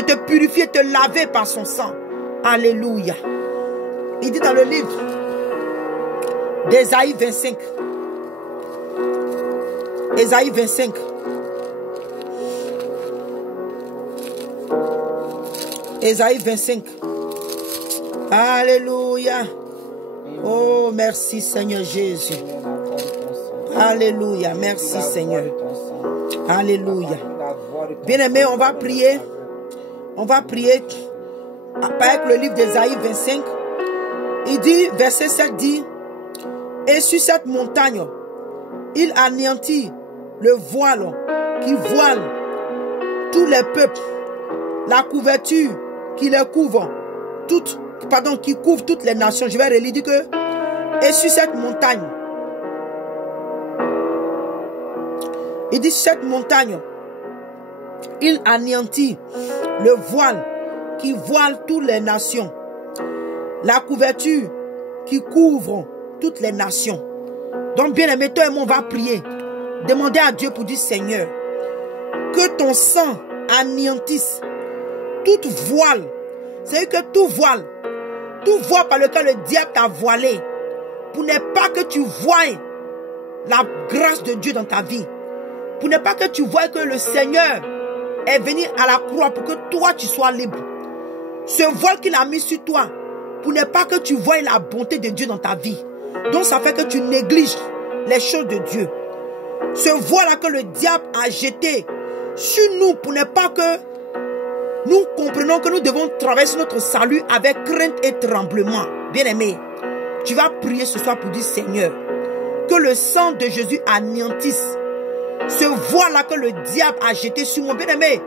de te purifier, te laver par son sang. Alléluia. Il dit dans le livre d'Ésaïe 25. Ésaïe 25. Ésaïe 25. Alléluia. Oh, merci Seigneur Jésus. Alléluia. Merci Seigneur. Alléluia. Bien-aimés, on va prier. On va prier avec le livre d'Ésaïe 25. Il dit, verset 7 dit, et sur cette montagne, il anéantit le voile qui voile tous les peuples, la couverture qui les couvre, qui couvre toutes les nations. Je vais relire, dit que, et sur cette montagne, il dit cette montagne, il anéantit le voile qui voile toutes les nations, la couverture qui couvre toutes les nations. Donc bien aimé, toi et moi on va prier, demander à Dieu pour dire Seigneur, que ton sang anéantisse toute voile. C'est que tout voile par lequel le diable t'a voilé, pour ne pas que tu voies la grâce de Dieu dans ta vie, pour ne pas que tu voies que le Seigneur est venu à la croix pour que toi tu sois libre. Ce voile qu'il a mis sur toi, pour ne pas que tu voies la bonté de Dieu dans ta vie. Donc ça fait que tu négliges les choses de Dieu. Ce voile-là que le diable a jeté sur nous, pour ne pas que nous comprenions que nous devons traverser notre salut avec crainte et tremblement. Bien-aimé, tu vas prier ce soir pour dire Seigneur, que le sang de Jésus anéantisse ce voile-là que le diable a jeté sur moi. Bien-aimé,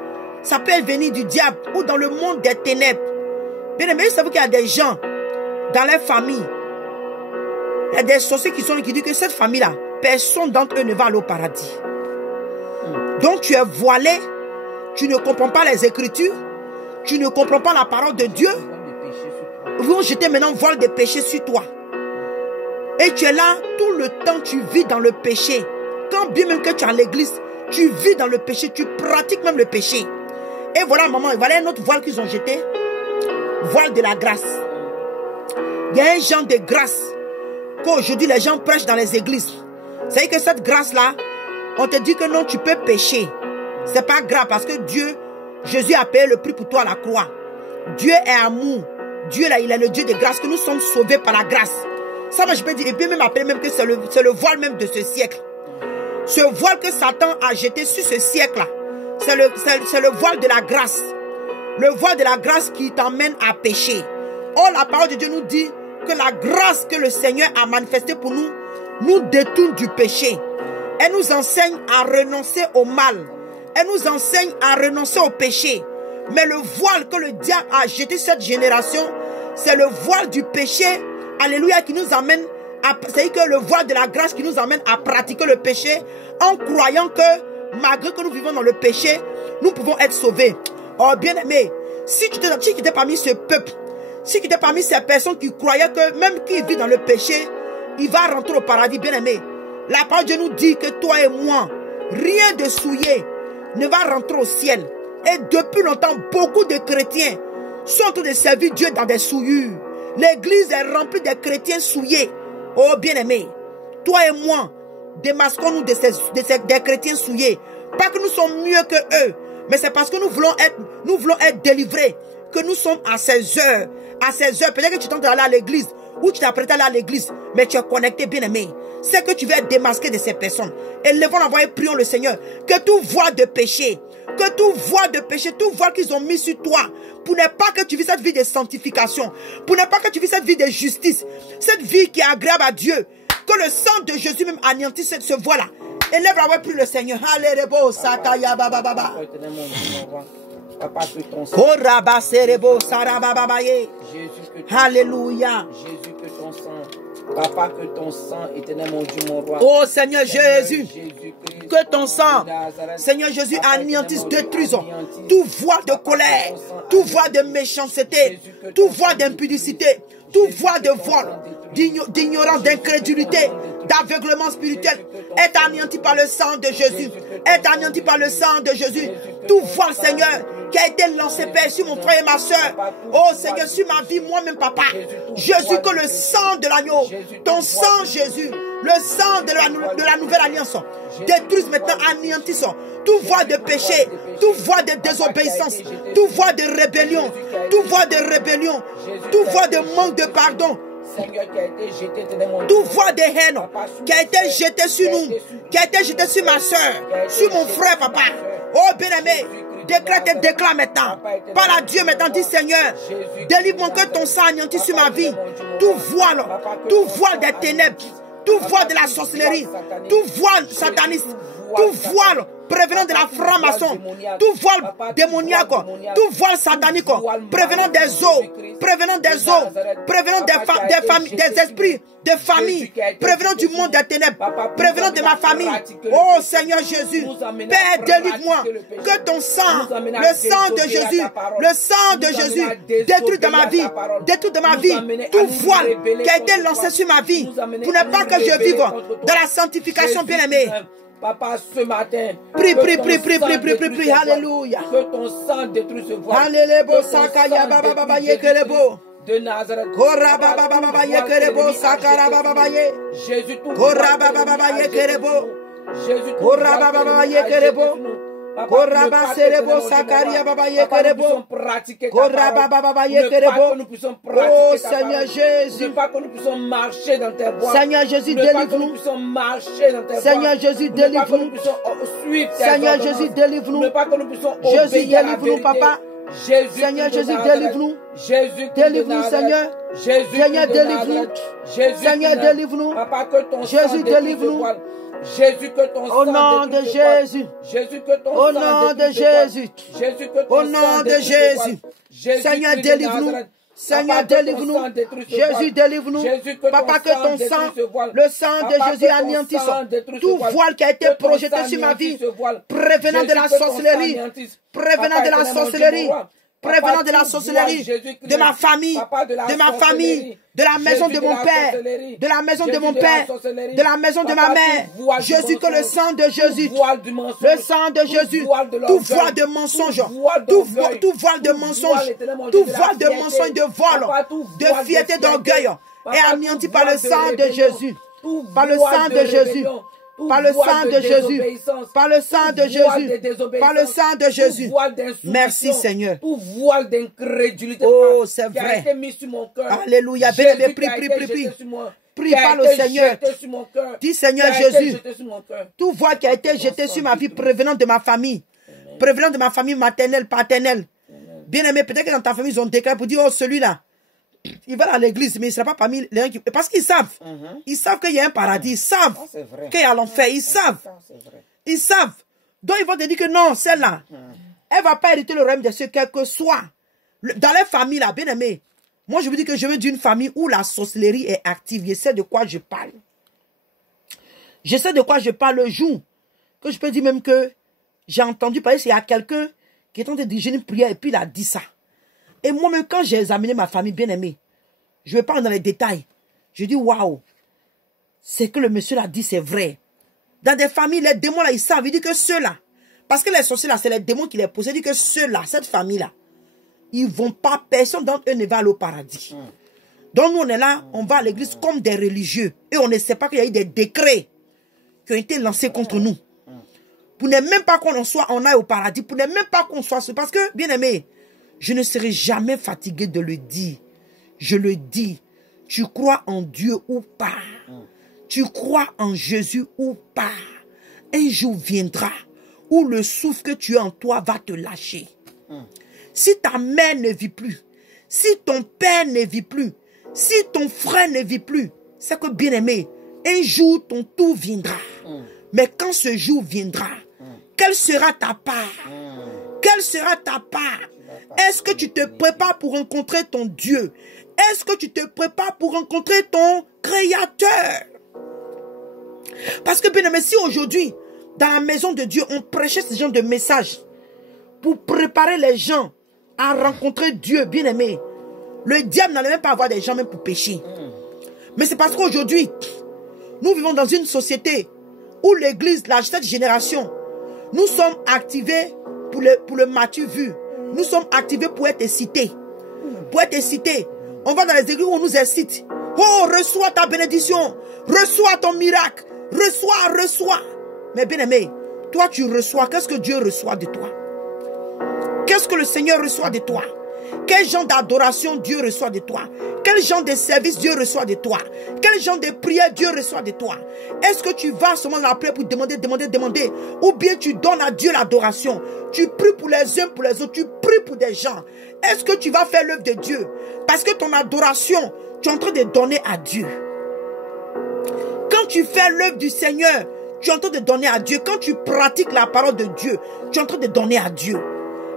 ça peut venir du diable ou dans le monde des ténèbres. Bien-aimé, vous savez qu'il y a des gens dans les familles, il y a des sorciers qui disent que cette famille-là, personne d'entre eux ne va aller au paradis. Donc tu es voilé, tu ne comprends pas les Écritures, tu ne comprends pas la parole de Dieu. Ils vont jeter maintenant voile de péché sur toi. Et tu es là, tout le temps tu vis dans le péché. Quand bien même que tu es à l'église, tu vis dans le péché, tu pratiques même le péché. Et voilà maman, voilà un autre voile qu'ils ont jeté. Voile de la grâce. Il y a un genre de grâce qu'aujourd'hui les gens prêchent dans les églises. C'est que cette grâce-là, on te dit que non, tu peux pécher. C'est pas grave parce que Dieu, Jésus a payé le prix pour toi à la croix. Dieu est amour. Dieu là, il est le Dieu de grâce, que nous sommes sauvés par la grâce. Ça, moi, je peux dire, et puis même appeler même que c'est le voile même de ce siècle. Ce voile que Satan a jeté sur ce siècle-là, c'est le voile de la grâce. Le voile de la grâce qui t'emmène à pécher. Or, la parole de Dieu nous dit que la grâce que le Seigneur a manifestée pour nous, nous détourne du péché. Elle nous enseigne à renoncer au mal. Elle nous enseigne à renoncer au péché. Mais le voile que le diable a jeté sur cette génération, c'est le voile du péché, alléluia, qui nous amène à, c'est-à-dire que le voile de la grâce qui nous amène à pratiquer le péché en croyant que malgré que nous vivons dans le péché, nous pouvons être sauvés. Oh bien-aimé, si tu étais parmi ce peuple, si tu étais parmi ces personnes qui croyaient que même qui vit dans le péché, il va rentrer au paradis, bien-aimé, la parole de Dieu nous dit que toi et moi, rien de souillé ne va rentrer au ciel. Et depuis longtemps, beaucoup de chrétiens sont en train de servir Dieu dans des souillures. L'église est remplie de chrétiens souillés. Oh bien-aimé, toi et moi, démasquons-nous des chrétiens souillés. Pas que nous sommes mieux que eux, mais c'est parce que nous voulons être délivrés que nous sommes à ces heures. À ces heures, peut-être que tu t'es allé à l'église ou tu t'es apprêté à aller à l'église, mais tu es connecté, bien-aimé. C'est que tu vas être démasqué de ces personnes. Et levons la voix et prions le Seigneur. Que tout voile de péché, tout voile qu'ils ont mis sur toi, pour ne pas que tu vis cette vie de sanctification, pour ne pas que tu vis cette vie de justice, cette vie qui est agréable à Dieu, que le sang de Jésus même anéantisse ce voile-là. Élève la voix et prie le Seigneur. Alléluia. Jésus, que ton sang, Papa, que ton sang, éternel mon Dieu, mon roi. Oh Seigneur Jésus, que ton sang, Seigneur Jésus, anéantisse, détruise tout voile de colère, tout voile de méchanceté, tout voile d'impudicité, tout voile de vol, d'ignorance, d'incrédulité, d'aveuglement spirituel, est anéanti par le sang de Jésus, est anéanti par le sang de Jésus. Tout voile, Seigneur, qui a été lancé, Père, sur mon frère et ma soeur. Oh Seigneur, sur ma vie, moi-même, Papa. Jésus, que le sang de l'agneau, ton sang, Jésus, le sang de la nouvelle alliance, détruise maintenant, anéantisse toute voie de péché, toute voie de désobéissance, toute voie de rébellion, toute voie de rébellion, toute voie de manque de pardon. Toute voie de haine qui a été jetée sur nous, qui a été jetée sur ma soeur, sur mon frère, Papa. Oh bien-aimé, déclare maintenant. Parle à Dieu maintenant, dis Seigneur, délivre-moi que ton sang anéantisse sur ma vie. Tout voile des ténèbres, tout voile de la sorcellerie, tout voile sataniste, tout voile prévenant de la franc-maçon, tout voile démoniaque, tout voile satanique, prévenant des eaux, prévenant des familles, des esprits de famille, prévenant du monde des ténèbres, prévenant de ma famille. Oh Seigneur Jésus, Père, délivre-moi, que ton sang, le sang de Jésus, détruit de ma vie, tout voile qui a été lancé sur ma vie, pour ne pas que je vive dans la sanctification, bien-aimée. Papa, ce matin, prie, alléluia. Que ton sang détruise ce voile. Alléluia, sakaya baba baba yekelebo. De Nazareth. Kora baba baba yekelebo, sakara baba ye. Jésus, tout. Kora baba baba yekelebo. Jésus, tout. Kora baba baba yekelebo. Kora baba serebo, sakaria baba yekelebo. Kora baba baba yekelebo. Oh Seigneur Jésus. Pas que nous puissions marcher dans tes voies. Seigneur Jésus, délivre-nous. Seigneur Jésus, délivre-nous. Seigneur Jésus, délivre-nous. Jésus, délivre-nous, Papa. Seigneur Jésus, délivre-nous. Délivre-nous, Seigneur. Seigneur, délivre-nous. Seigneur, délivre-nous. Jésus, délivre-nous. Jésus, que ton sang au nom de Jésus. Jésus, que ton au nom de Jésus. Jésus, que ton au nom de Jésus. Seigneur, délivre-nous. Seigneur, délivre-nous. Jésus, délivre-nous. Papa, que ton sang, le sang de Jésus anéantisse tout voile qui a été projeté sur ma vie, prévenant de la sorcellerie, prévenant de la sorcellerie, prévenant de la sorcellerie, de ma famille, de la maison de mon père, de la maison de mon père, de la maison de ma mère. Jésus, que le sang de Jésus, le sang de Jésus, tout voile de mensonge, tout voile de mensonge, tout voile de mensonge, de vol, de fierté, d'orgueil, est anéanti par le sang de Jésus, par le sang de Jésus. Par le sang de Jésus, par le sang de Jésus, par le sang de Jésus. Merci Seigneur. Oh, c'est vrai. Alléluia. Prie, prie par le Seigneur. Dis Seigneur Jésus, tout voile qui a été jeté sur ma vie, prévenant de ma famille, prévenant de ma famille maternelle, paternelle. Bien aimé, peut-être que dans ta famille, ils ont déclaré pour dire, oh, celui-là, il va à l'église, mais il ne sera pas parmi les gens qui... Parce qu'ils savent. Ils savent qu'il y a un paradis. Ils savent qu'il y a l'enfer. Ils savent. Ils savent. Donc ils vont te dire que non, celle-là, elle ne va pas hériter le royaume de Dieu, quel que soit. Dans les familles, là, bien aimé. Moi, je vous dis que je veux d'une famille où la sorcellerie est active. Je sais de quoi je parle. Je sais de quoi je parle le jour. Que je peux dire même que j'ai entendu parler, s'il y a quelqu'un qui est en train de diriger une prière et puis il a dit ça. Et moi-même, quand j'ai examiné ma famille bien-aimée, je ne vais pas dans les détails. Je dis, waouh, c'est que le monsieur l'a dit, c'est vrai. Dans des familles, les démons là, ils savent. Ils disent que ceux-là, parce que les sorciers là, c'est les démons qui les possèdent. Ils disent que ceux-là, cette famille-là, ils ne vont pas, personne d'entre eux ne va aller au paradis. Donc nous, on est là, on va à l'église comme des religieux. Et on ne sait pas qu'il y a eu des décrets qui ont été lancés contre nous. Pour ne même pas qu'on soit, on aille au paradis. Pour ne même pas qu'on soit... Parce que, bien-aimé, je ne serai jamais fatigué de le dire. Je le dis. Tu crois en Dieu ou pas? Tu crois en Jésus ou pas? Un jour viendra où le souffle que tu as en toi va te lâcher. Si ta mère ne vit plus, si ton père ne vit plus, si ton frère ne vit plus, c'est que bien aimé, un jour ton tour viendra. Mais quand ce jour viendra, quelle sera ta part? Quelle sera ta part? Est-ce que tu te prépares pour rencontrer ton Dieu? Est-ce que tu te prépares pour rencontrer ton Créateur? Parce que bien aimé, si aujourd'hui, dans la maison de Dieu, on prêchait ce genre de message pour préparer les gens à rencontrer Dieu, bien aimé, le diable n'allait même pas avoir des gens même pour pécher. Mais c'est parce qu'aujourd'hui, nous vivons dans une société où l'église, cette génération, nous sommes activés pour le matu vu. Nous sommes activés pour être cités. Pour être cités. On va dans les églises où on nous incite. Oh, reçois ta bénédiction. Reçois ton miracle. Reçois. Mais bien aimé, toi tu reçois. Qu'est-ce que Dieu reçoit de toi? Qu'est-ce que le Seigneur reçoit de toi? Quel genre d'adoration Dieu reçoit de toi? Quel genre de service Dieu reçoit de toi? Quel genre de prière Dieu reçoit de toi? Est-ce que tu vas seulement la prière pour demander? Ou bien tu donnes à Dieu l'adoration? Tu pries pour les uns, pour les autres. Tu pries pour des gens. Est-ce que tu vas faire l'œuvre de Dieu? Parce que ton adoration, tu es en train de donner à Dieu. Quand tu fais l'œuvre du Seigneur, tu es en train de donner à Dieu. Quand tu pratiques la parole de Dieu, tu es en train de donner à Dieu.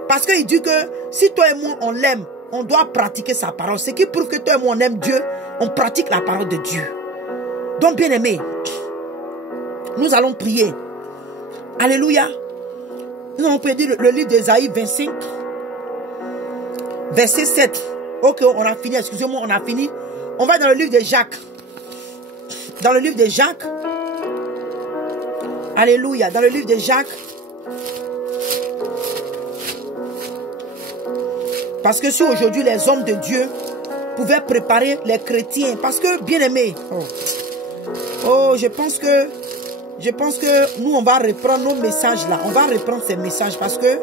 Parce qu'il dit que si toi et moi on l'aime, on doit pratiquer sa parole. Ce qui prouve que toi et moi on aime Dieu, on pratique la parole de Dieu. Donc bien aimé, nous allons prier. Alléluia. Nous allons prier le livre d'Ésaïe 25, verset 7. Ok, on a fini, excusez-moi, on a fini. On va dans le livre de Jacques. Dans le livre de Jacques. Alléluia. Dans le livre de Jacques. Parce que si aujourd'hui les hommes de Dieu pouvaient préparer les chrétiens, parce que bien aimé, je pense que nous on va reprendre nos messages là, on va reprendre ces messages parce que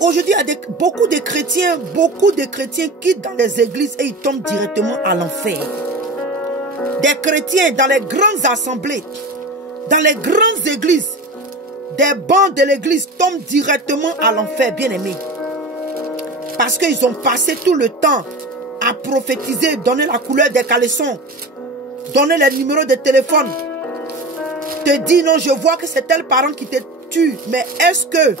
aujourd'hui il y a beaucoup de chrétiens quittent dans les églises et ils tombent directement à l'enfer. Des chrétiens dans les grandes assemblées, dans les grandes églises, des bancs de l'église tombent directement à l'enfer, bien aimé. Parce qu'ils ont passé tout le temps à prophétiser, donner la couleur des caleçons, donner les numéros de téléphone. Te dit non, je vois que c'est tel parent qui te tue. Mais est-ce que,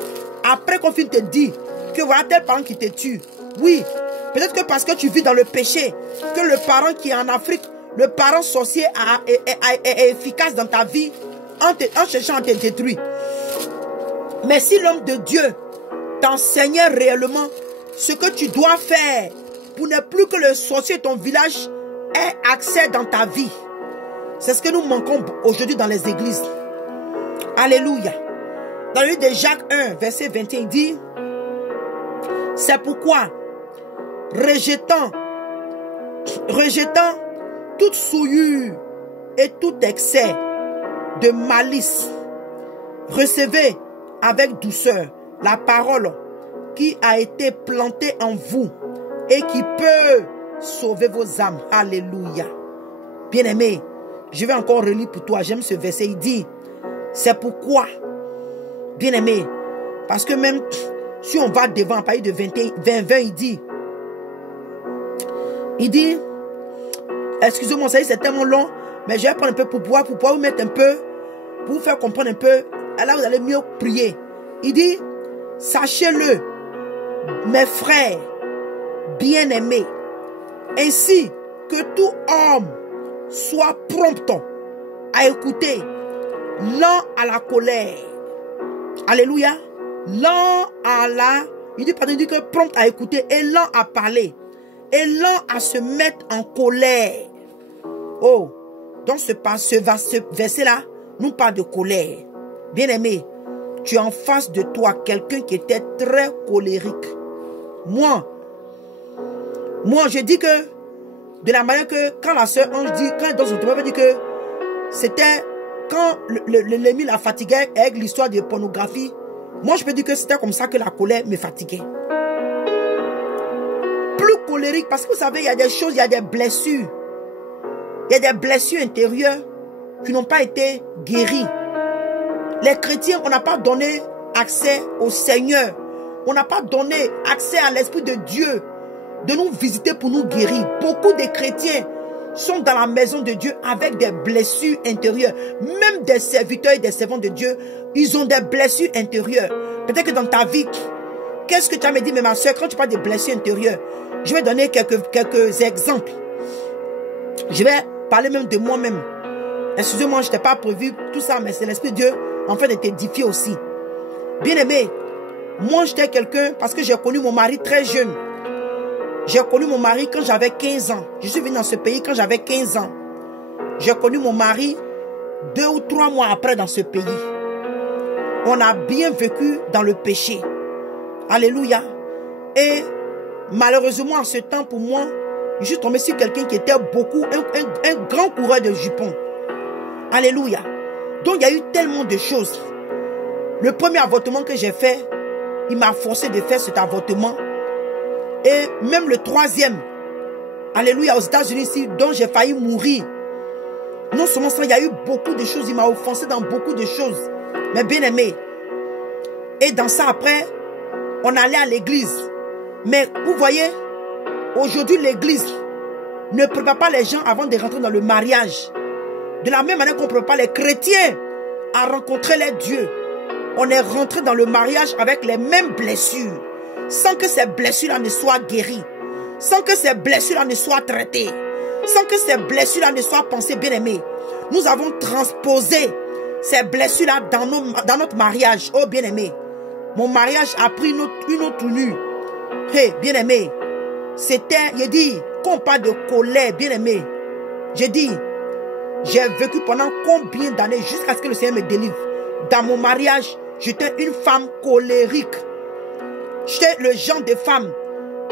après qu'on finit te dit que voilà tel parent qui te tue? Oui, peut-être que parce que tu vis dans le péché, que le parent qui est en Afrique, le parent sorcier est efficace dans ta vie en cherchant à te détruire. Mais si l'homme de Dieu t'enseignait réellement ce que tu dois faire pour ne plus que le sorcier de ton village ait accès dans ta vie. C'est ce que nous manquons aujourd'hui dans les églises. Alléluia. Dans le livre de Jacques 1, verset 21, il dit: c'est pourquoi, rejetant toute souillure et tout excès de malice, recevez avec douceur la parole qui a été planté en vous et qui peut sauver vos âmes. Alléluia. Bien-aimé, je vais encore relire pour toi. J'aime ce verset. Il dit, c'est pourquoi, bien-aimé, parce que même si on va devant, à partir de 20, il dit, excusez-moi, ça y est, c'est tellement long, mais je vais prendre un peu pour pouvoir vous mettre un peu, pour vous faire comprendre un peu. Là, vous allez mieux prier. Il dit, sachez-le, mes frères bien-aimés, ainsi que tout homme soit prompt à écouter, lent à la colère. Alléluia. Lent à la... Il dit que prompt à écouter et lent à parler. Et lent à se mettre en colère. Oh, dans ce verset-là, nous parle de colère. Bien-aimé, tu as en face de toi quelqu'un qui était très colérique. Moi, je dis que, de la manière que, quand la sœur Ange dit, quand dans son témoignage, dit que c'était quand l'ennemi la fatiguait avec l'histoire de pornographie, moi je peux dire que c'était comme ça que la colère me fatiguait. Plus colérique, parce que vous savez, il y a des choses, il y a des blessures. Il y a des blessures intérieures qui n'ont pas été guéries. Les chrétiens, on n'a pas donné accès au Seigneur. On n'a pas donné accès à l'Esprit de Dieu de nous visiter pour nous guérir. Beaucoup de chrétiens sont dans la maison de Dieu avec des blessures intérieures. Même des serviteurs et des servants de Dieu, ils ont des blessures intérieures. Peut-être que dans ta vie, qu'est-ce que tu as me dit, mais ma soeur, quand tu parles de blessures intérieures, je vais donner quelques exemples. Je vais parler même de moi-même. Excusez-moi, je n'étais pas prévu tout ça, mais c'est l'Esprit de Dieu en train de t'édifier aussi. Bien-aimé, moi j'étais quelqu'un, parce que j'ai connu mon mari très jeune. J'ai connu mon mari quand j'avais 15 ans. Je suis venu dans ce pays quand j'avais 15 ans. J'ai connu mon mari 2 ou 3 mois après dans ce pays. On a bien vécu dans le péché. Alléluia. Et malheureusement, en ce temps, pour moi, je suis tombé sur quelqu'un qui était un grand coureur de jupons. Alléluia. Donc, il y a eu tellement de choses. Le premier avortement que j'ai fait, il m'a forcé de faire cet avortement. Et même le troisième, alléluia, aux États-Unis ici, dont j'ai failli mourir. Non seulement ça, il y a eu beaucoup de choses. Il m'a offensé dans beaucoup de choses. Mais bien aimé. Et dans ça, après, on allait à l'église. Mais vous voyez, aujourd'hui, l'église ne prépare pas les gens avant de rentrer dans le mariage. De la même manière qu'on ne prépare pas les chrétiens à rencontrer les dieux. On est rentré dans le mariage avec les mêmes blessures. Sans que ces blessures-là ne soient guéries. Sans que ces blessures-là ne soient traitées. Sans que ces blessures-là ne soient pensées, bien aimées. Nous avons transposé ces blessures-là dans notre mariage. Oh, bien aimé. Mon mariage a pris une autre tenue. Hey, bien aimé. C'était, j'ai dit, qu'on parle de colère, bien aimé. J'ai dit, j'ai vécu pendant combien d'années jusqu'à ce que le Seigneur me délivre. Dans mon mariage, j'étais une femme colérique. J'étais le genre de femme.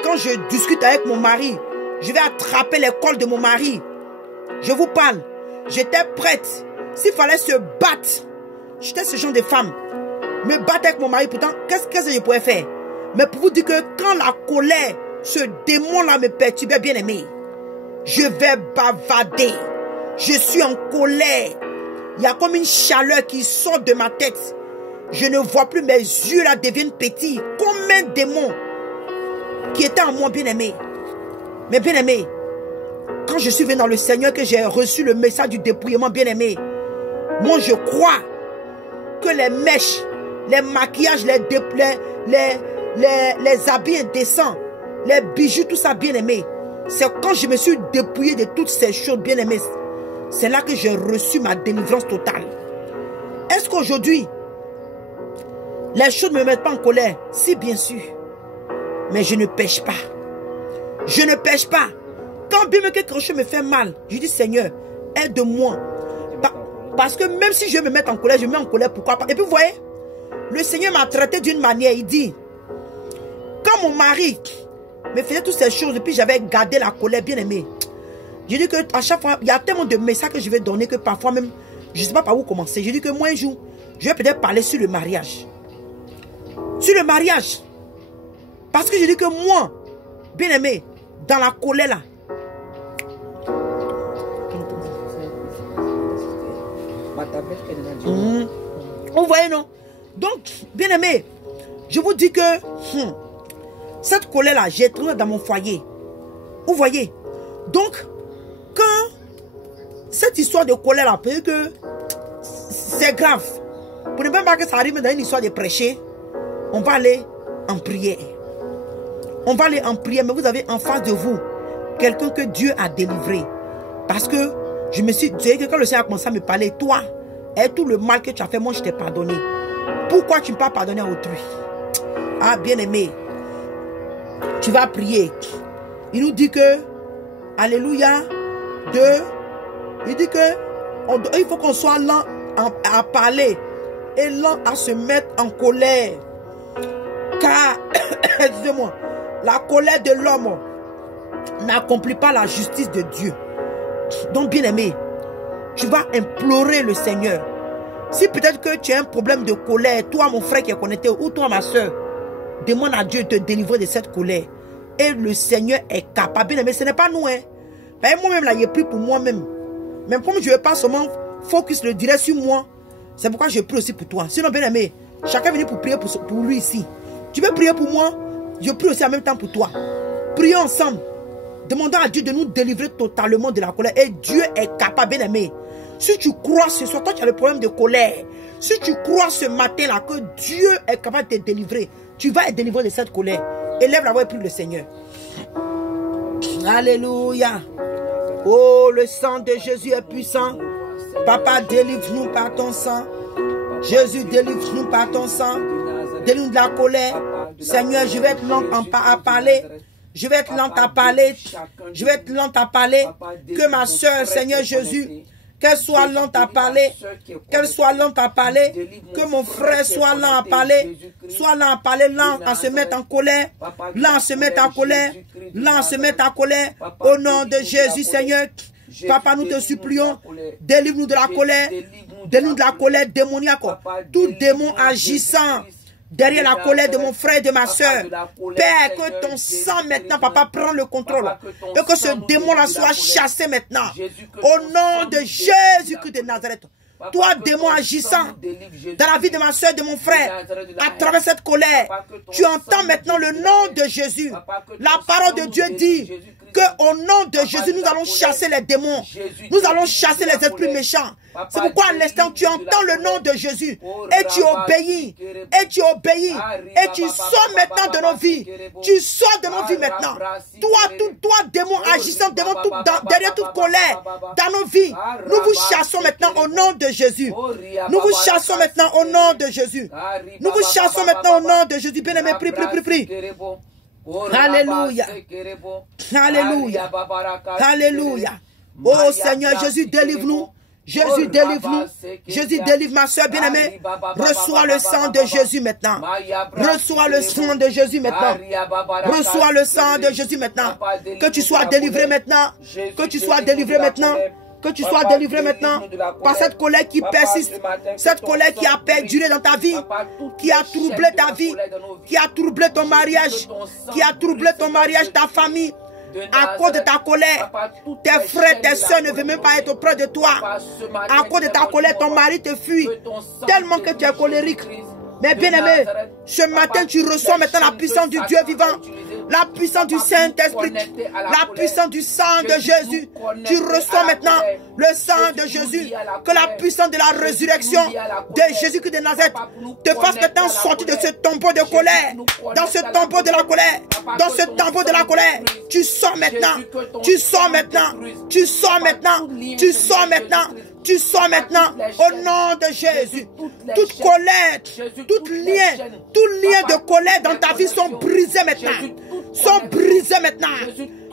Quand je discute avec mon mari, je vais attraper les cols de mon mari. Je vous parle. J'étais prête. S'il fallait se battre, j'étais ce genre de femme. Me battre avec mon mari, pourtant, qu'est-ce que je pourrais faire? Mais pour vous dire que quand la colère, ce démon-là me perturbait, bien aimé, je vais bavader. Je suis en colère. Il y a comme une chaleur qui sort de ma tête. Je ne vois plus, mes yeux là deviennent petits, comme un démon qui était en moi, bien aimé. Mais bien aimé, quand je suis venu dans le Seigneur, que j'ai reçu le message du dépouillement, bien aimé, moi je crois que les mèches, les maquillages, les habits indécents, les bijoux, tout ça, bien aimé, c'est quand je me suis dépouillé de toutes ces choses, bien aimé, c'est là que j'ai reçu ma délivrance totale. Est-ce qu'aujourd'hui, les choses ne me mettent pas en colère? Si, bien sûr. Mais je ne pêche pas. Je ne pêche pas. Quand bien même quelque chose me fait mal, je dis Seigneur, aide-moi. Parce que même si je me mets en colère, je me mets en colère, pourquoi pas? Et puis vous voyez, le Seigneur m'a traité d'une manière, il dit, quand mon mari me faisait toutes ces choses, et puis j'avais gardé la colère, bien aimé. Je dis que à chaque fois, il y a tellement de messages que je vais donner que parfois même, je ne sais pas par où commencer. Je dis que moi un jour, je vais peut-être parler sur le mariage. Sur le mariage. Parce que je dis que moi, bien aimé, dans la colère là. Vous voyez non? Donc, bien aimé, je vous dis que cette colère là, j'ai trouvé dans mon foyer. Vous voyez? Donc, quand cette histoire de colère là, peut-être que c'est grave. Pour ne même pas que ça arrive dans une histoire de prêcher, on va aller en prière. On va aller en prière, mais vous avez en face de vous quelqu'un que Dieu a délivré. Parce que je me suis dit que quand le Seigneur a commencé à me parler, toi, et tout le mal que tu as fait, moi je t'ai pardonné. Pourquoi tu ne peux pas pardonner à autrui? Ah, bien aimé, tu vas prier. Il nous dit que, alléluia, il dit que il faut qu'on soit lent à parler et lent à se mettre en colère. Car, excusez-moi, la colère de l'homme n'accomplit pas la justice de Dieu. Donc, bien aimé, tu vas implorer le Seigneur. Si peut-être que tu as un problème de colère, toi mon frère qui est connecté, ou toi ma soeur, demande à Dieu de te délivrer de cette colère. Et le Seigneur est capable. Bien aimé, ce n'est pas nous. Hein. Moi-même, là, j'ai pris pour moi-même. Même comme je ne veux pas seulement focus le direct sur moi, c'est pourquoi je prie aussi pour toi. Sinon, bien aimé, chacun vient pour prier pour lui ici. Tu veux prier pour moi? Je prie aussi en même temps pour toi. Prions ensemble. Demandons à Dieu de nous délivrer totalement de la colère. Et Dieu est capable, bien aimé. Si tu crois ce soir, toi tu as le problème de colère. Si tu crois ce matin-là que Dieu est capable de te délivrer, tu vas être délivré de cette colère. Élève la voix et prie le Seigneur. Alléluia. Oh, le sang de Jésus est puissant. Papa, délivre-nous par ton sang. Jésus, délivre-nous par ton sang. Délivre-nous de la colère. Seigneur, je vais être lent à parler. Je vais être lente à parler. Je vais être lente à parler. Que ma soeur, Seigneur Jésus, qu'elle soit lente à parler, qu'elle soit lente à parler, que mon frère soit lent à parler, soit lent à parler, lent à se mettre en colère, lent à se mettre en colère, lent à se mettre en colère, au nom de Jésus, Seigneur. Papa, nous te supplions, délivre-nous de la colère, délivre-nous de la colère démoniaque, tout démon agissant derrière la colère de mon frère et de ma soeur. Père, que ton sang maintenant, papa, prend le contrôle. Et que ce démon-là soit chassé maintenant. Au nom de Jésus-Christ de Nazareth. Toi, démon agissant dans la vie de ma soeur et de mon frère, à travers cette colère, tu entends maintenant le nom de Jésus. La parole de Dieu dit qu'au nom de Jésus, nous allons chasser les démons. Nous allons chasser les esprits méchants. C'est pourquoi à l'instant, tu entends le nom de Jésus et tu obéis. Et tu obéis. Et tu sors maintenant de nos vies. Tu sors de nos vies maintenant. Toi, démon agissant derrière toute colère dans nos vies, nous vous chassons maintenant au nom de Jésus. Nous vous chassons maintenant au nom de Jésus. Nous vous chassons maintenant au nom de Jésus. Bien-aimé, prie. Alléluia. Alléluia. Alléluia. Oh Seigneur Jésus, délivre-nous. Jésus, délivre-nous. Jésus, délivre ma soeur bien-aimée. Reçois le sang de Jésus maintenant. Reçois le sang de Jésus maintenant. Reçois le sang de Jésus maintenant. Que tu sois délivré maintenant. Que tu sois délivré maintenant. Que tu sois délivré maintenant par cette colère qui persiste, cette colère qui a perduré dans ta vie, qui a troublé ta vie, qui a troublé ton mariage, ta famille. À cause de ta colère, tes frères, tes soeurs ne veulent même pas être auprès de toi. À cause de ta colère, ton mari te fuit tellement que tu es colérique. Mais bien aimé, ce matin tu reçois maintenant la puissance du Dieu vivant, la puissance du Saint-Esprit, la puissance du sang de Jésus. Tu reçois maintenant le sang de Jésus, que la puissance de la résurrection de Jésus-Christ de Nazareth te fasse maintenant sortir de ce tombeau de colère, dans ce tombeau de la colère, dans ce tombeau de la colère. Tu sors maintenant, tu sors maintenant, tu sors maintenant, tu sors maintenant. Tu sors maintenant au nom de Jésus. Toute colère, tout lien de colère dans ta vie sont brisés maintenant. Sont brisés maintenant.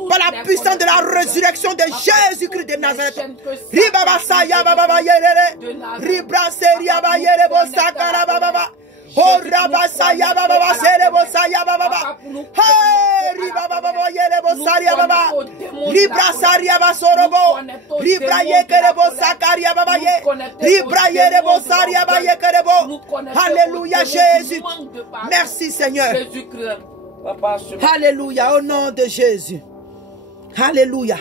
Par la puissance de la résurrection de Jésus-Christ de Nazareth. Oh Rabasaya Baba Serebosaya Baba. Hey Ribaba Yelebosaria Baba. Libra Saria Basorobo. Libra Yekerebo Sakaria Baba Ye. Libra Yerebosaria Baba Yekerebo. Alléluia Jésus. Merci Seigneur. Alléluia au nom de Jésus. Alléluia.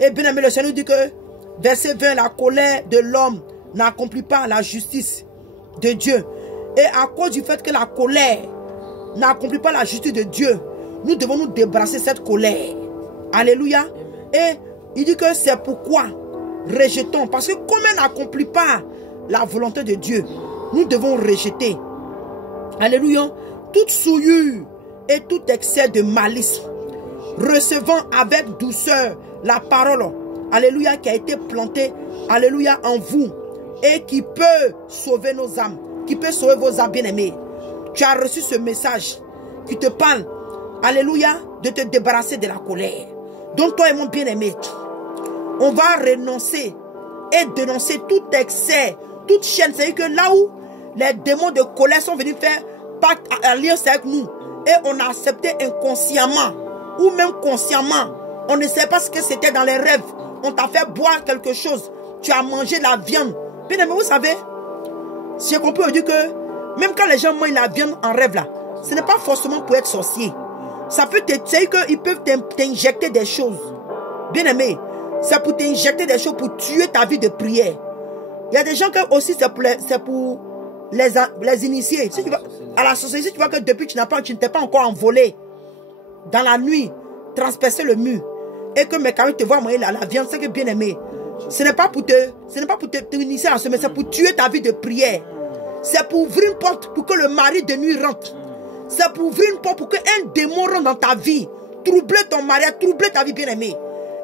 Et bien aimé, le Seigneur dit que verset 20, la colère de l'homme n'accomplit pas la justice de Dieu. Et à cause du fait que la colère n'accomplit pas la justice de Dieu, nous devons nous débarrasser de cette colère. Alléluia. Et il dit que c'est pourquoi rejetons. Parce que comme elle n'accomplit pas la volonté de Dieu, nous devons rejeter. Alléluia. Toute souillure et tout excès de malice, recevant avec douceur la parole, alléluia, qui a été plantée, alléluia, en vous et qui peut sauver nos âmes. Qui peut sauver vos âmes bien-aimés. Tu as reçu ce message qui te parle, alléluia, de te débarrasser de la colère. Donc toi et mon bien-aimé, on va renoncer et dénoncer tout excès, toute chaîne. C'est-à-dire que là où les démons de colère sont venus faire pacte, alliance avec nous, et on a accepté inconsciemment ou même consciemment, on ne sait pas ce que c'était dans les rêves. On t'a fait boire quelque chose, tu as mangé de la viande. Bien-aimé, vous savez, si on peut dire que même quand les gens mangent la viande en rêve là, ce n'est pas forcément pour être sorcier. Ça peut te dire qu'ils peuvent t'injecter des choses. Bien aimé, c'est pour t'injecter des choses pour tuer ta vie de prière. Il y a des gens que aussi c'est pour les initier. Si tu vas à la société, si tu vois que depuis tu ne t'es pas encore envolé dans la nuit, transpercer le mur, et que mes camarades te voient manger la viande, c'est que bien aimé. Ce n'est pas pour t'initier à ce, mais c'est pour tuer ta vie de prière. C'est pour ouvrir une porte pour que le mari de nuit rentre. C'est pour ouvrir une porte pour qu'un démon rentre dans ta vie. Troubler ton mariage, troubler ta vie bien-aimée.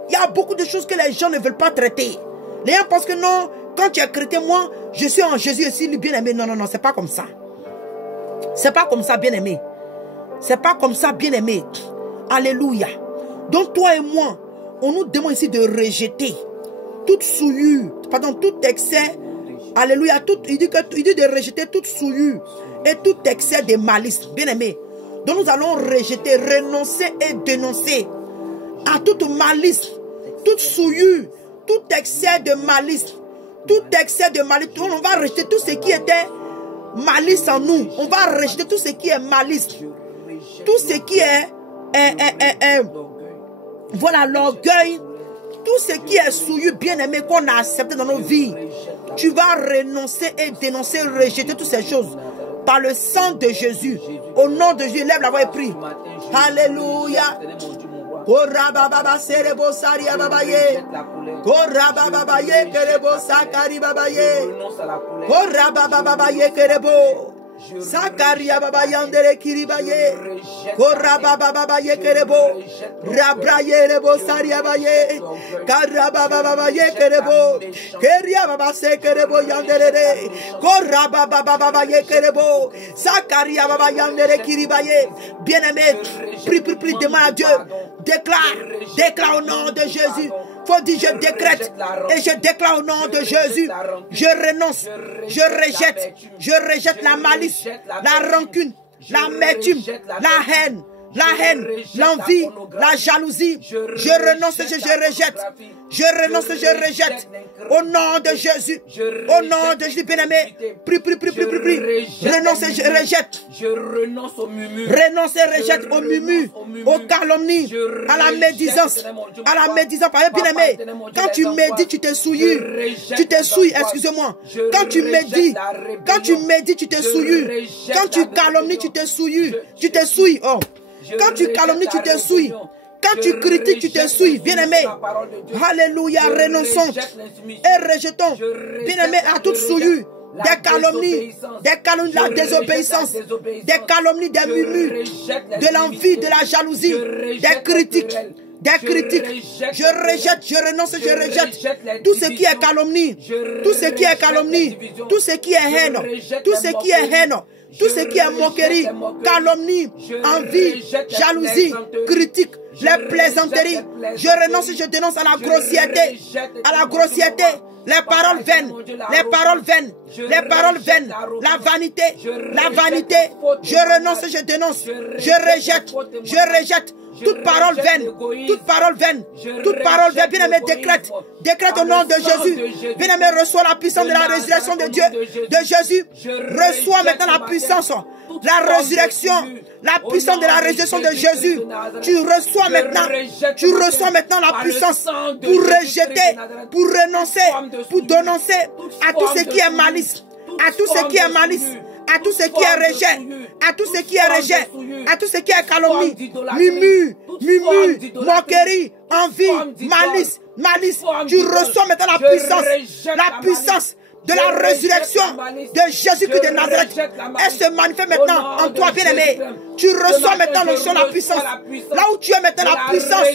Il y a beaucoup de choses que les gens ne veulent pas traiter. Les gens pensent que non, quand tu es chrétien, moi, je suis en Jésus aussi, bien-aimé. Non, non, non, c'est pas comme ça. C'est pas comme ça, bien-aimé. C'est pas comme ça, bien-aimé. Alléluia. Donc toi et moi, on nous demande ici de rejeter toute souillure, pardon, tout excès, alléluia, il dit de rejeter toute souillure et tout excès de malice, bien aimé. Donc nous allons rejeter, renoncer et dénoncer à toute malice, toute souillure, tout excès de malice, tout excès de malice. On va rejeter tout ce qui était malice en nous. On va rejeter tout ce qui est malice, tout ce qui est voilà, l'orgueil, tout ce qui est souillure, bien aimé, qu'on a accepté dans nos vies. Tu vas renoncer et dénoncer, rejeter toutes ces choses par le sang de Jésus. Au nom de Jésus, lève la voix et prie. Alléluia. Korababa serebo saria babaye. Korababa ye kerebo sakari babaye. Korababa babaye kerebo. Sakaria baba yandere kiribaye. Korababa babaye kerebo. Rabraye rebo saria baye. Karababa babaye kerebo. Keria baba se kerebo yandere. Korababa babaye kerebo. Sakaria baba yandere kiribaye. Bien-aimé, prie, demande à Dieu. Déclare au nom de Jésus. Faut dire, je décrète et je déclare au nom de Jésus. Je renonce, je rejette la malice, la rancune, l'amertume, la haine, l'envie, la jalousie. Je renonce et je rejette. Je renonce et je rejette. Au nom de Jésus. Au nom de Jésus, bien-aimé. Prie. Renonce et je rejette. Je renonce au murmure. Renonce et rejette au murmure, aux calomnies, à la médisance. À la médisance. Par exemple, bien-aimé, quand tu médites, tu te souilles. Tu te souilles, excusez-moi. Quand tu médites, tu te souilles. Quand tu calomnies, tu te souilles. Tu te souilles. Oh. Quand tu calomnies, tu te souilles. Quand tu critiques, tu te souilles. Bien-aimé. Alléluia. Renonçons et rejetons. Bien-aimé, à toute souillure. Des calomnies, de la désobéissance, des calomnies, des murmures, de l'envie, de la jalousie, des critiques. Je rejette, je renonce, je rejette tout ce qui est calomnie, tout ce qui est calomnie, tout ce qui est haine, tout ce qui est haine, tout ce qui est moquerie, calomnie, envie, jalousie, critique, les plaisanteries. Je renonce, je dénonce à la grossièreté, les paroles vaines, la vanité, je renonce, je dénonce, je rejette toute parole vaine, bien-aimé, décrète au nom de Jésus, bien-aimé, reçois la puissance de la résurrection de Dieu, de Jésus, reçois maintenant la puissance, la résurrection, la puissance de la résurrection de Jésus, tu reçois maintenant la puissance pour rejeter, pour renoncer, pour dénoncer à tout ce qui est malice, à tout ce qui est rejet, à tout ce qui est calomnie, murmure, moquerie, envie, malice. Tu reçois maintenant la puissance de la résurrection de Jésus-Christ de Nazareth. Elle se manifeste maintenant en toi, bien-aimé. Tu reçois maintenant l'onction, la puissance. Là où tu es maintenant, la puissance,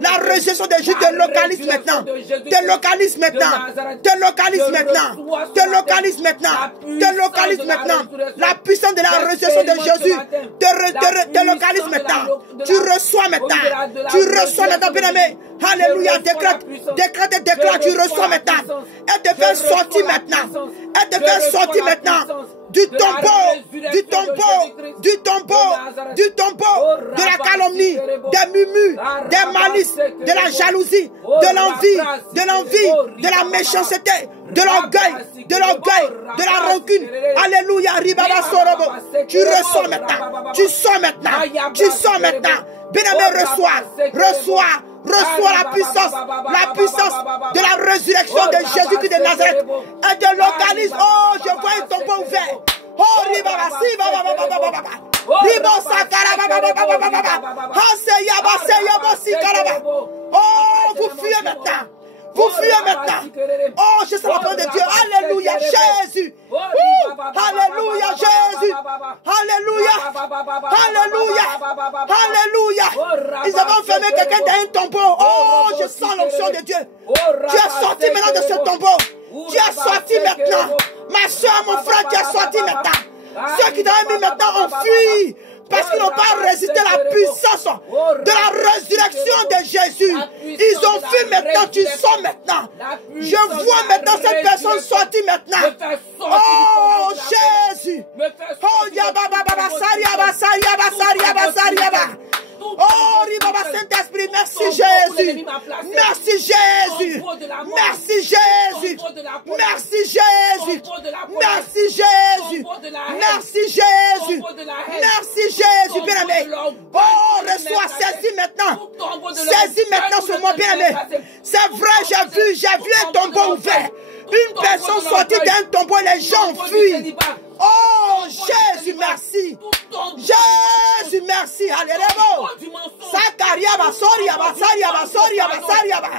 la résurrection de Jésus te localise maintenant. La puissance de la résurrection de Jésus te localise maintenant. Tu reçois maintenant, bien-aimé. Alléluia, déclare, tu reçois maintenant. Elle te fait sortir maintenant. Du tombeau de la calomnie, des murmures, des malices, de la jalousie, de l'envie, de la méchanceté, de l'orgueil, de la rancune. Alléluia, Ribaba Sorobo. Tu sors maintenant. Bien-aimé, reçois la puissance de la résurrection de Jésus-Christ de Nazareth. Elle te localise. Oh, je vois un tombeau ouvert. Oh, Ribaba, oh, vous fuyez maintenant. Oh, je sais la parole de Dieu. Alléluia, Jésus. Alléluia, Jésus. Alléluia. Ils avaient enfermé quelqu'un dans un tombeau. Oh, je sens l'onction de Dieu. Tu es sorti maintenant de ce tombeau. Tu es sorti maintenant. Ma soeur, mon frère, tu es sorti maintenant. Ceux qui t'ont mis maintenant ont fui. Parce qu'ils n'ont pas résisté à la puissance de la résurrection de Jésus. Ils t'enfuis maintenant, tu sors maintenant. Je vois maintenant cette personne sortir maintenant. Oh Jésus. Oh Yababa Sariaba Sariaba Sariaba Sariaba. Oh Ribaba Saint-Esprit, merci Jésus. Merci Jésus. Merci Jésus. Merci Jésus. Merci Jésus. Merci Jésus. Merci Jésus, bien-aimé. Oh, reçois, saisis maintenant. Saisis maintenant ce mot, bien-aimé. C'est vrai, j'ai vu un tombeau ouvert. Une personne sortie d'un tombeau, les gens fuient. Oh, Jésus, merci. Jésus, merci. Alléluia. Sakariaba, Soriaba, Sariaba, Soriaba, Sariaba.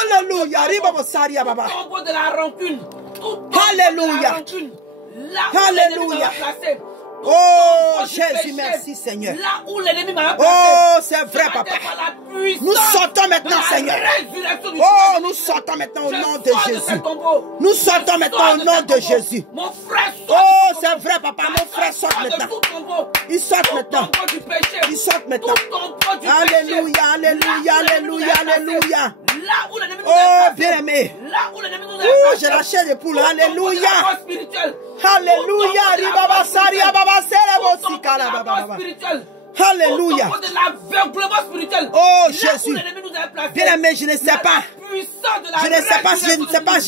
Alléluia. Ribaba, Sariaba. Alléluia. Alléluia. Oh, Jésus, merci, Seigneur. Oh, c'est vrai, papa. Nous sortons maintenant, Seigneur. Oh, nous sortons maintenant au nom de Jésus. Nous sortons maintenant au nom de Jésus. Oh, c'est vrai, papa. Mon frère sort maintenant. Il sort maintenant. Il sort maintenant. Alléluia, alléluia, alléluia, alléluia. Oh, bien-aimé. Oh, j'ai la chair de poule. Alléluia. Alléluia. Ribaba Saria Baba Serebo Sikala Baba. Alléluia. Oh Jésus. Bien-aimé, je ne sais pas. Je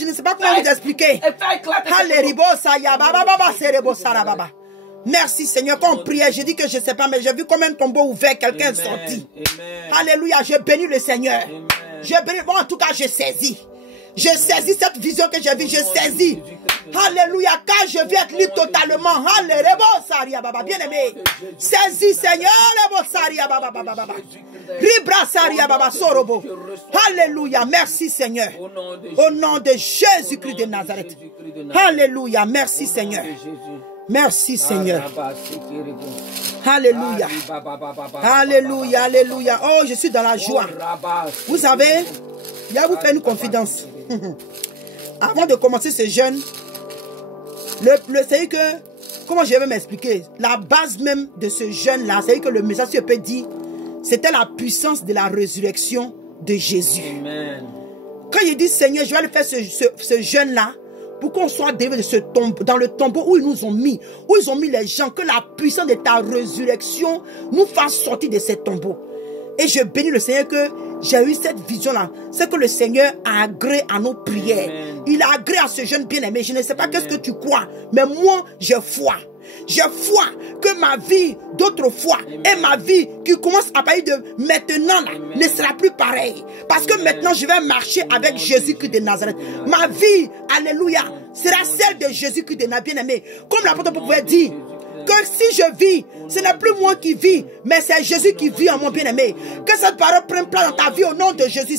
ne sais pas comment vous expliquer. Merci Seigneur. Quand on priait, je dis que je ne sais pas, mais j'ai vu comme un tombeau ouvert, quelqu'un est sorti. Alléluia. Je bénis le Seigneur. Je bénis. Bon, en tout cas, je saisis. Je saisis cette vision que j'ai vue, je saisis. Alléluia, car je viens être libre totalement. Alléluia, bien aimé. Saisis, Seigneur. Alléluia, merci, Seigneur. Au nom de Jésus-Christ de Nazareth. Alléluia, merci, Seigneur. Merci, Seigneur. Alléluia. Alléluia, alléluia. Oh, je suis dans la joie. Vous savez, il y a vous faire une confidence. Avant de commencer ce jeûne, c'est que, comment je vais m'expliquer, la base même de ce jeûne-là, c'est que le message que je peux dire, c'était la puissance de la résurrection de Jésus. Amen. Quand il dit, Seigneur, je vais faire ce jeûne-là, pour qu'on soit délivré de ce tombeau, dans le tombeau où ils nous ont mis, les gens, que la puissance de ta résurrection nous fasse sortir de ces tombeaux. Et je bénis le Seigneur que j'ai eu cette vision-là. C'est que le Seigneur a agréé à nos prières. Amen. Il a agréé à ce jeune bien-aimé. Je ne sais pas qu'est-ce que tu crois, mais moi, j'ai foi. J'ai foi que ma vie d'autrefois et ma vie qui commence à partir de maintenant là, ne sera plus pareille. Parce que maintenant, je vais marcher avec Jésus-Christ de Nazareth. Ma vie, alléluia, sera celle de Jésus-Christ de Nazareth, bien-aimé. Comme l'apôtre pouvait dire, que si je vis, ce n'est plus moi qui vis, mais c'est Jésus qui vit en mon bien-aimé. Que cette parole prenne place dans ta vie au nom de Jésus.